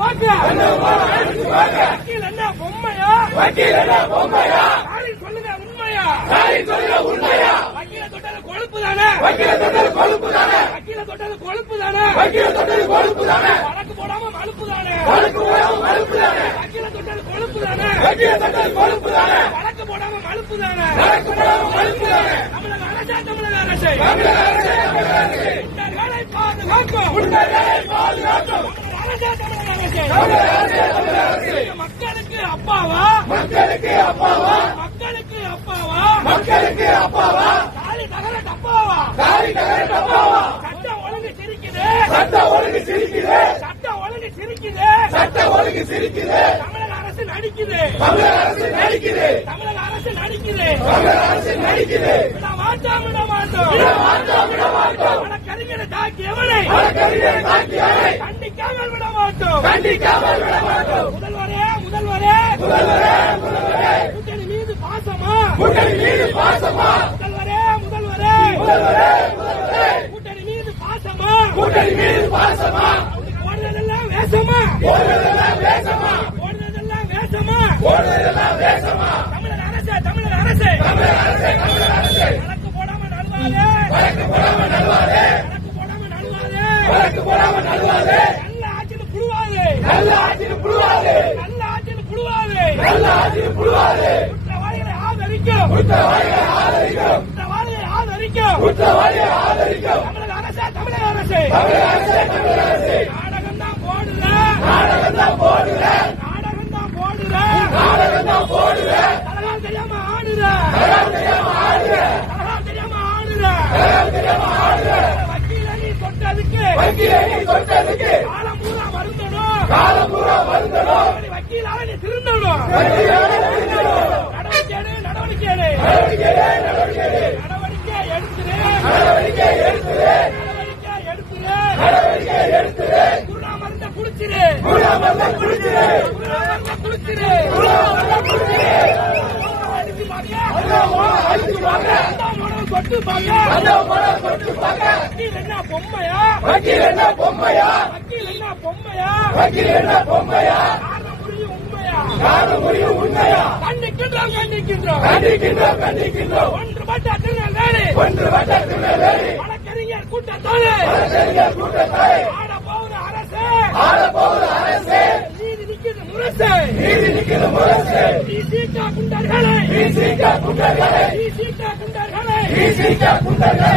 பார்க்க வக்கீல் என்ன பொம்மையா? வக்கீல் என்ன பொம்மையா ஸ்டாலின் சொல்லுங்க உண்மையா? ஸ்டாலின் சொல்லுங்க உண்மையா வக்கீல தொட்டது கொழுப்பு தானே வக்கீல தொட்டது கொழுப்பு தானே வக்கீல தொட்டது கொழுப்பு தானே வக்கீல தொட்டது கொழுப்பு தானே வழக்கு போடாம மழுப்பு தானே வழக்கு போடாம மறுப்பு தானே வக்கீல தொட்டது கொழுப்பு தானே வக்கீல தொட்டது கொழுப்பு தானே வழக்கு போடாம மழுப்பு தானே வழக்கு போடாம மறுப்பு தானே தமிழக அரசே தமிழக அரசே தமிழக அரசே தமிழக அரசே குண்டர்களை பாதுகாக்கும் குண்டர்களை பாதுகாக்கும் அரசே தமிழக அரசே தமிழக அரசே தமிழக அரசே மக்களுக்கு அப்பாவா? மக்களுக்கு அப்பாவா? மக்களுக்கு அப்பாவா? மக்களுக்கு அப்பாவா? தாலி தகர டப்பாவா? தாலி தகர டப்பாவா? சட்டம் ஒழுங்கு சிரிக்குது. சட்ட ஒழுங்கு சிரிக்குது. சட்டம் ஒழுங்கு சிரிக்குது. சட்ட ஒழுங்கு சிரிக்குது. தமிழக அரசு நடிக்குது. தமிழக அரசு நடிக்குது. தமிழக அரசு நடிக்குது. தமிழக அரசு நடிக்குது. மாட்டோம் விட மாட்டோம். விட மாட்டோம் விட மாட்டோம். வழக்கறிஞரை தாக்கியவனை வழக்கறிஞரை தாக்கியவரை கண்டிக்காமல் விட மாட்டோம். கண்டிக்காமல் விட மாட்டோம். முதல்வரே முதல்வரே. முதல்வரே முதல்வரே. கூட்டணி மீது பாசமா? கூட்டணி மீது பாசமா? முதல்வரே முதல்வரே. முதல்வரே முதல்வரே. கூட்டணி மீது பாசமா? கூட்டணி மீது பாசமா? ஓடுறதெல்லாம் வேஷமா ஓடுறதெல்லாம் வேஷமா ஓடுறதெல்லாம் வேஷமா ஓடுறதெல்லாம் வேஷமா தமிழக அரசே தமிழக அரசே தமிழக அரசே தமிழக அரசே வழக்கு போடாம நடுவாதே வழக்கு போடாம நடுவாதே வழக்கு போடாம நடுவாதே வழக்கு போடாம நடுவாதே நல்ல ஆட்சியில் புழுவாதே நல்ல ஆட்சியில் புழுவாதே நல்ல ஆட்சியில் புழுவாதே நல்ல ஆட்சியில் புழுவாதே குற்றவாளிகளை ஆதரிக்கும். குற்றவாளிகளை ஆதரிக்கும். குற்றவாளியை ஆதரிக்கும். குற்றவாளியை ஆதரிக்கும். தமிழக அரசே தமிழக அரசே. தமிழக அரசே தமிழக அரசே. நாடகம் தான் போடுற. நாடகம் தான் போடுற. நாடகம் தான் போடுற. நாடகம் தான் போடுற. தலகால் தெரியாம ஆடுற. தரம் தெரியாம ஆடுற. தலகால் தெரியாம ஆடுற. தரம் தெரியாம ஆடுற. வக்கீல நீ தொட்டதுக்கு. வக்கீலை நீ தொட்டதுக்கு. காலம் பூரா வருந்தணும். காலம் பூரா வருந்தணும். வக்கீலால நீ திருந்தணும். வக்கீலால தொட்டு பாக்க. வக்கீல் என்ன பொம்மையா வக்கீல் என்ன பொம்மையா வக்கீல் என்ன பொம்மையா வக்கீல் என்ன பொம்மையா காரணம் உண்மையா காரணம் கண்டிக்கின்றோம் கண்டிக்கின்றோம் கண்டிக்கின்றோம் கண்டிக்கின்றோம் ஒன்றுபட்ட திருநெல்வேலி ஒன்று வட்ட திருநெல்வேலி வழக்கறிஞர் கூட்டத்தோடு வழக்கறிஞர் கூட்டத்தை ஆட போகிற அரசு ஆள போகிற அரசு நீதி முரசு நீதி நிற்கிற முரசு நீ சீட்டா குண்டர்களை! நீ சீக்க குண்டர்களை! சீட்டா குண்டர்களை! நீ சீக்க குண்டர்களை!